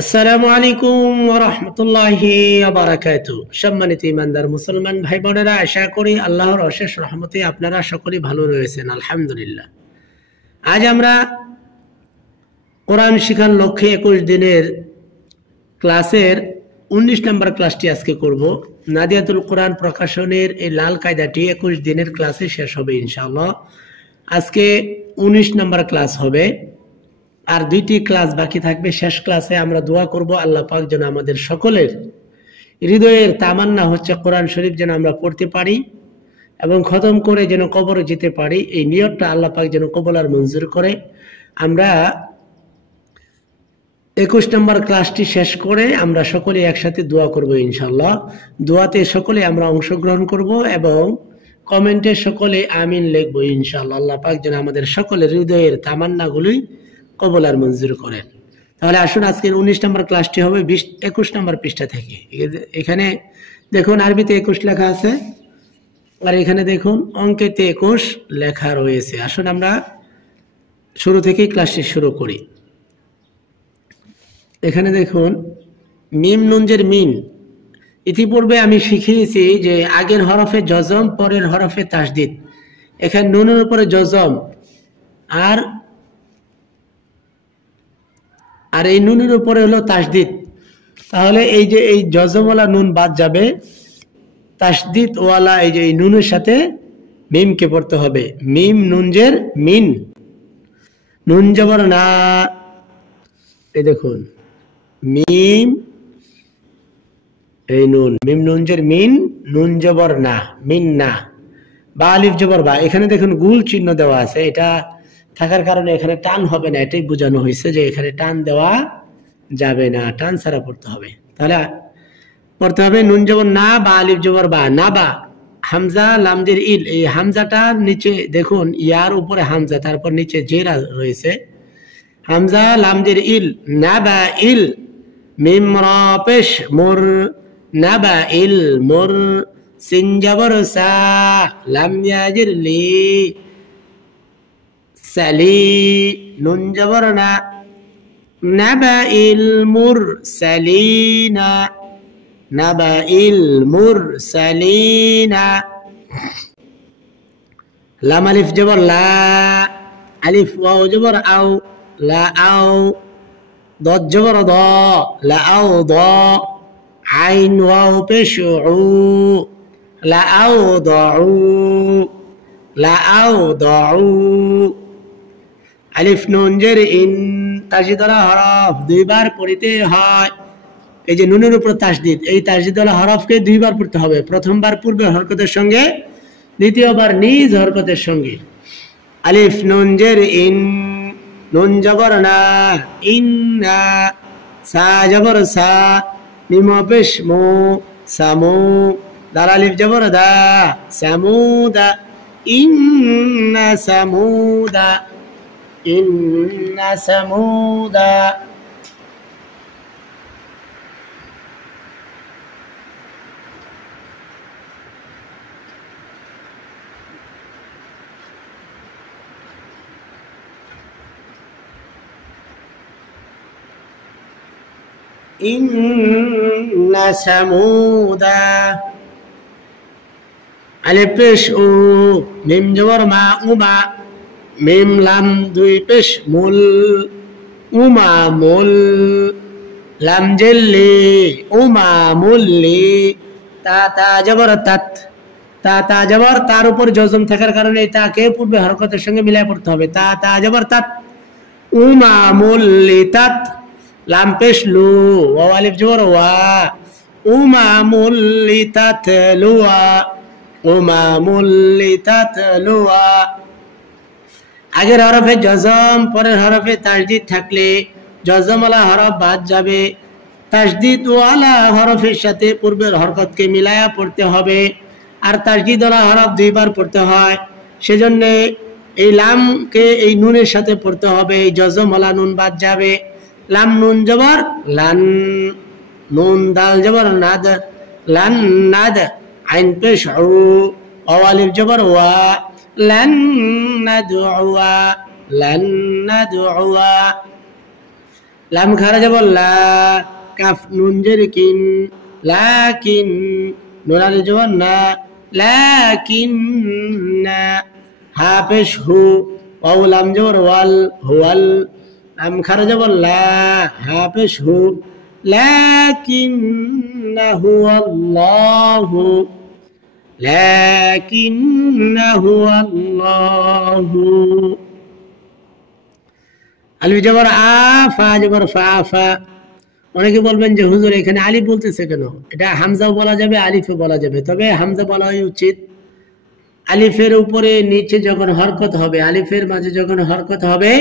আসসালামু আলাইকুম ওয়া রাহমাতুল্লাহি ওয়া বারাকাতুহু। সম্মানিত ঈমানদার মুসলমান ভাই বোনেরা, আশা করি আল্লাহর অশেষ রহমতে আপনারা সকলেই ভালো রয়েছেন। আলহামদুলিল্লাহ। আজ আমরা কোরআন শিখার লক্ষ্যে 21 দিনের ক্লাসের 19 নম্বর ক্লাসটি আজকে করব। নাদিয়াতুল কোরআন প্রকাশনের এই লাল কায়দাটি 21 দিনের ক্লাসে শেষ হবে ইনশাআল্লাহ। আজকে 19 নম্বর ক্লাস হবে, আর 2টি ক্লাস বাকি থাকবে। শেষ ক্লাসে আমরা দোয়া করব আল্লাহ পাক যেন আমাদের সকলের হৃদয়ের তামান্না হচ্ছে কোরআন শরীফ যেন আমরা পড়তে পারি এবং খতম করে যেন কবরে যেতে পারি। এই নিয়তটা আল্লাহ পাক যেন কবুল আর মঞ্জুর করে। আমরা 21 নম্বর ক্লাসটি শেষ করে আমরা সকলে একসাথে দোয়া করব ইনশাআল্লাহ। দোয়াতে সকলে আমরা অংশগ্রহণ করব এবং কমেন্টে সকলে আমিন লিখবো ইনশাআল্লাহ। আল্লাহ পাক যেন আমাদের সকলের হৃদয়ের তামান্নাগুলি কবুল আর মঞ্জুর করেন। তাহলে আসুন, আজকের 19 নম্বর ক্লাসটি হবে 21 নম্বর পৃষ্ঠা থেকে। এখানে দেখুন আরবিতে 21 লেখা আছে, আর এখানে দেখুন অঙ্কেতে 21 লেখা রয়েছে। আসুন আমরা শুরু থেকেই ক্লাসটি শুরু করি। এখানে দেখুন মিম নুনজের মিন। ইতিপূর্বে আমি শিখিয়েছি যে আগের হরফে জজম, পরের হরফে তাসদিদ। এখানে নুনের উপরে জজম আর এই নুনের উপরে হলো তাসদিদ। তাহলে এই যে এই জজমওয়ালা নুন বাদ যাবে, তাসদিদ ওয়ালা এই যে এই নুনের সাথে মিমকে পড়তে হবে। মিম নুনজের মিন, নুন জবর না। এই দেখুন মিম, এই নুন, মিম নুনজের মিন, নুন জবর না, মিন না। বা আলিফ জবর বা। এখানে দেখুন গুল চিহ্ন দেওয়া আছে, এটা থাকার কারণে এখানে টান হবে না। এটাই বোঝানো হয়েছে যে এখানে টান দেওয়া যাবে না, টান ছাড়া পড়তে হবে। তাহলে পড়তে হবে নুন জবর না, বা আলিফ জবর বা, না বা। হামজা লামজের ইল, এই হামজাটার নিচে দেখুন ইয়ার উপরে হামজা, তারপর নিচে জেরা রয়েছে। হামজা লামজের ইল, না বা ইল। মিম রা পেশ মুর, না বা ইল মুর। সিন জবর সা, লাম ইয়াজির লি, সালি। নুন জবর না, নাবাইল মুরসালিনা, নাবাইল মুরসালিনা। লাম আলিফ জবর লা, আলিফ ওয়াও জবর আও, লা আও। দদ জবর দ, লা আও দ। আইন ওয়াও পেশ উ, লা আও দউ, লা আও দউ। আলিফ নুন জের ইন, তাসদিদওয়ালা হরফ 2 বার পড়তে হয়। এই যে নুনের উপর তাসদিদ, এই তাসদিদওয়ালা হরফকে 2 বার পড়তে হবে। প্রথমবার পূর্বের হরকতের সঙ্গে, দ্বিতীয়বার নিজ হরকতের সঙ্গে। আলিফ নুন জের ইন, নুন জবর না, ইন্না। সা জবর সা, মিম পেশ মু, সামু। দাল আলিফ জবর দা, সামুদা। ইন্না সামুদা, ইন্না সামুদা। ইন্না সামুদা। আলিফ পেশ উ, মিম জবর মা, উমা। মিম লাম 2 পেশ মুল, উমা মুল। লাম জেল্লি, উমা মুল্লি। তা তা জবর তাত, তা তা জবর, তার উপর জজম থাকার কারণে তাকে পূর্বে হরকতের সঙ্গে মিলায় পড়তে হবে। তা তা জবর তাত, উমা মুল্লি তাত। লাম পেশ লু, ওয়াও আলিফ জবর ওয়া, উমা মুল্লি তাতলুয়া, উমা মুল্লি তাতলুয়া। আগের হরফে জজম, পরের হরফে তাসদিদ থাকলে জজমওয়ালা হরফ বাদ যাবে। তাসদিদওয়ালা হরফের সাথে পূর্বের হরকতকে মিলায়া পড়তে হবে, আর তাসদিদওয়ালা হরফ 2 বার পড়তে হয়। সেজন্য এই লামকে এই নুনের সাথে পড়তে হবে, এই জজমওয়ালা নুন বাদ যাবে। লাম নুন জবর লান, নুন দাল জবর নাদ, লান নাদ। আইন পেশ উ, ওয়াও আলিফ জবর ওয়া, লান নাদউয়া, লান নাদউয়া। লাম খারা যাব লা, কাফ নুন জের কিন, লাকিন, নুন আলিফ জবর না, লাকিন্না, হা পেশ হু, ওয়াও লাম জবর ওয়াল, হুয়াল, লাম খারা যাব লা, হা পেশ হু, লাকিন্নাহু আল্লাহু, লাকিন্নাহু আল্লাহু। আলিফ জবর আ, ফা জবর ফা, ফা। অনেকে বলবেন যে হুজুর এখানে আলিফ বলতেছে কেন? এটা হামজাও বলা যাবে, আলিফও বলা যাবে, তবে হামজা বলা উচিত। আলিফের উপরে নিচে যখন হরকত হবে, আলিফের মাঝে যখন হরকত হবে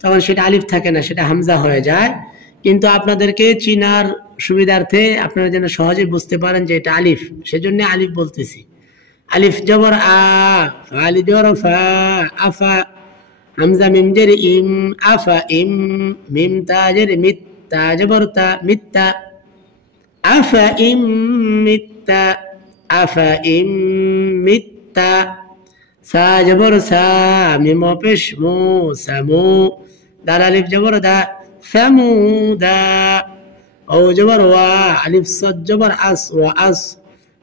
তখন সেটা আলিফ থাকে না, সেটা হামজা হয়ে যায়। কিন্তু আপনাদেরকে চিনার সুবিধার্থে আপনারা যেন সহজে বুঝতে পারেন যে এটা আলিফ, সেজন্য আলিফ বলতেছি। আলিফ জবর আ, আলিফ জবর ফা, আফা, হামজা মিম জের ইম, আফা ইম, মিম তা জের মিত, তা জবর তা, মিত্তা, আফা ইম মিত্তা, আফা ইম মিত্তা, সা জবর সা, মিম পেশ মু, সামু, দাল আলিফ জবর দা, সামুদা, ও জবর ওয়া, আলিফ সাদ জবর আস, ওয়া আস,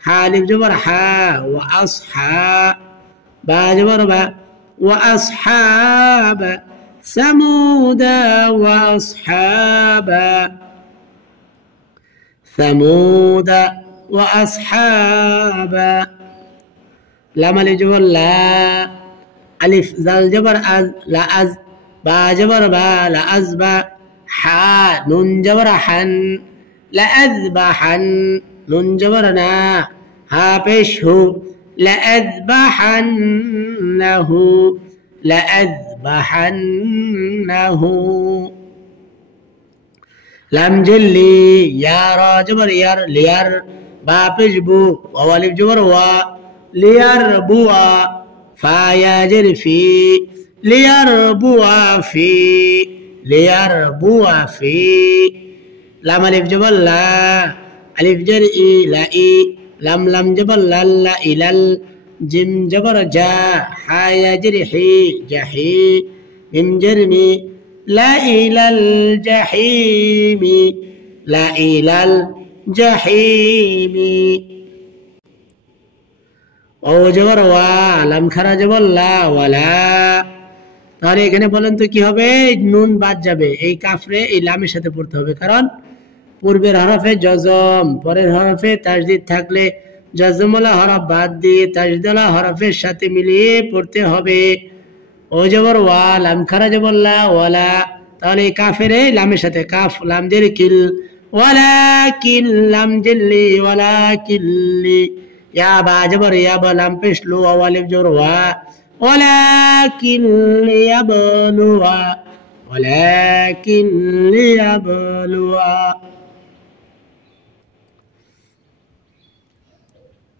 হা আলিফ জবর হা, ওয়া আস হা, বা জবর বা, ওয়া আসহাব, সামুদা ওয়া আসহাবা, সামুদা ওয়া আসহাবা। লাম আলিফ জবর লা, আলিফ জাল জবর আজ, লা আজ, বা জবর বা, লা আজ বা, হা নুন জবর হান, লা আজ বা হান, নুন জবর না, হা পেশ হু, লা আজ বা হান নাহু, লা আজ বা হান নাহু। লাম জিল্লি, ইয়া রা জবর ইয়ার, লিয়ার, বা পেশ বু, ওয়া আলিফ জবর ওয়া, লিয়ার বুয়া, ফা ইয়া জের ফি, লিয়ার বুয়া ফি, লিয়ার বুয়া ফি। লাম আলিফ জবর লা, আলিফ জের ই, লা ই, লাম লাম জবর লাল, লা ইলাল, জিম জবর জা, হা ইয়া জের হি, জাহি, মিম জের মি, লা ইলাল জাহিমি, লা ইলাল জাহিমি। ও জবর ওয়া, লাম খারা জবর লা, ওয়ালা। তাহলে এখানে বলেন তো কি হবে? নুন বাদ যাবে, এই কাফরে এই লামের সাথে পড়তে হবে, কারণ পূর্বের হরফে জজম, পরের হরফে তাসদিদ থাকলে জজমওয়ালা হরফ বাদ দিয়ে তাসদিদওয়ালা হরফের সাথে মিলিয়ে পড়তে হবে। ও জবর ওয়া, লাম খারা জবর লা, ওয়ালা। তাহলে এই কাফের এই লামের সাথে, কাফ লাম জের কিল, ওয়ালাকিন, লাম জিল্লি, ওয়ালাকিল্লি, ইয়া বা জবর ইয়া, বা লাম পেশ লু, ওয়া আলিফ জবর ওয়া, ওয়ালাকিন লিয়াবলুয়া, ওয়ালাকিন লিয়াবলুয়া।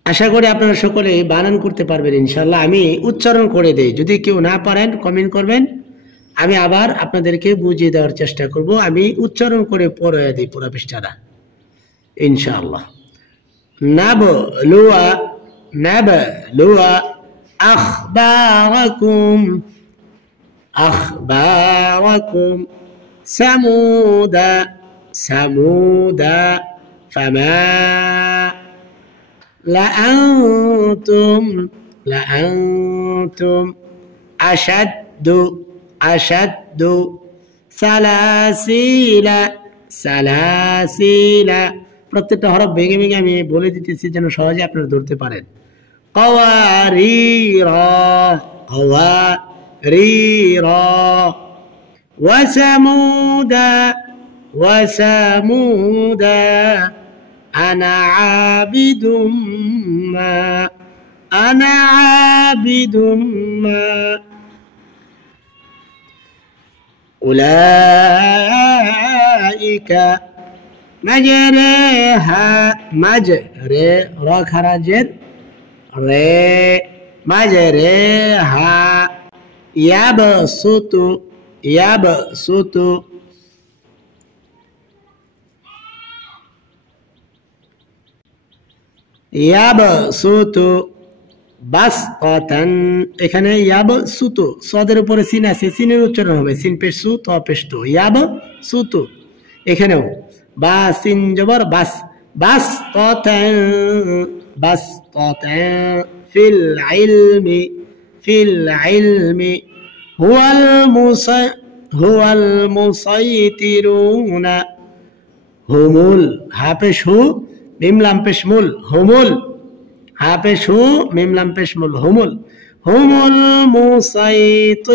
আশা করি আপনারা সকলে বানান করতে পারবেন ইনশাআল্লাহ। আমি উচ্চারণ করে দেই, যদি কেউ না পারেন কমেন্ট করবেন, আমি আবার আপনাদেরকে বুঝিয়ে দেওয়ার চেষ্টা করব। আমি উচ্চারণ করে পড়ে দিই পুরো পৃষ্ঠাটা ইনশাআল্লাহ। নাবলুয়া, নাবলুয়া, আখবারাকুম, আখবারাকুম, সামুদা, সামুদা, ফামা, لأنتم، لأنتم أشد، أشد، سلاسل، سلاسل। প্রত্যেকটা হরফ ভেঙে ভেঙে আমি বলে দিতেছি যেন সহজে আপনারা ধরতে পারেন। قواريرا، قواريرا، وثمودا، وثمودا، أنا عابد ما، أنا عابد ما، أولئك مجريها، مجري را خراجر ري، مجريها، يبسط، يبسط، ইয়াবসুতু বাসতান। এখানে ইয়াবসুতু সদের উপরে সিন আছে, সিনের উচ্চারণ হবে সিন পেশ সু, ত পেশ তু, ইয়াবসুতু। এখানেও বা সিন জবর বাস বাস তাতান বাস তাতান ফিল ইলমি হুয়াল মুসাইতিরুনা হুমুল হাপেশ হু মিম লাম পেশ মুল হুমুল হাপেশ হু মিম লাম পেশ মুল হুমুল মুসাইতিরুনা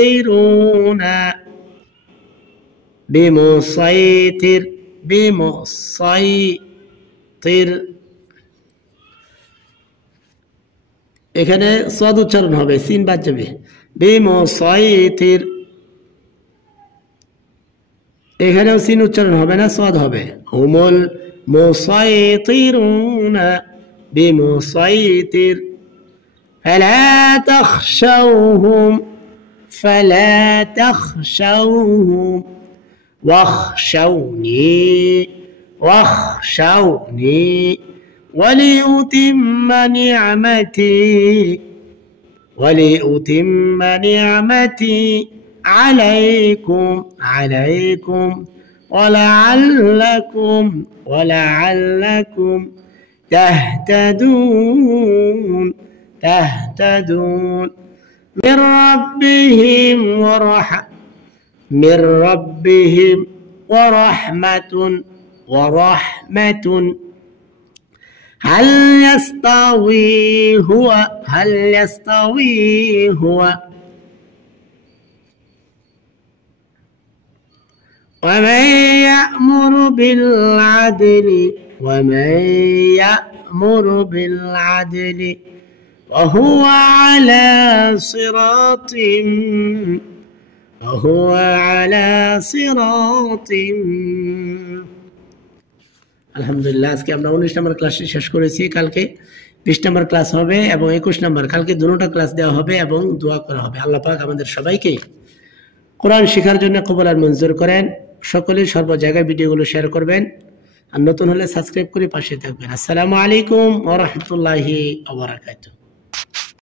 বিমুসাইতির এখানে সদ উচ্চারণ হবে সিন বাদ যাবে বিমুসাইতির এখানেও সিন উচ্চারণ হবে না সদ হবে হুমুল মুসাইতিরুনা বিমুসাইতির فلا تخشوهم واخشوني ولأتم نعمتي عليكم ولعلكم تهتدون من ربهم ورحمة هل يستوي هو ومن يأمر بالعدل وهو على صراط আলহামদুলিল্লাহ আজকে আমরা 19 নম্বর ক্লাসটি শেষ করেছি কালকে 20 নম্বর ক্লাস হবে এবং 21 নম্বর কালকে দুটোটা ক্লাস দেওয়া হবে এবং দোয়া করা হবে আল্লাহ পাক আমাদের সবাইকে কোরআন শেখার জন্য কবুল আর মঞ্জুর করেন সকলে সর্ব জায়গায় ভিডিওগুলো শেয়ার করবেন আর নতুন হলে সাবস্ক্রাইব করে পাশে থাকবেন আসসালামু আলাইকুম ওয়া রাহমাতুল্লাহি ওয়া বারাকাতুহু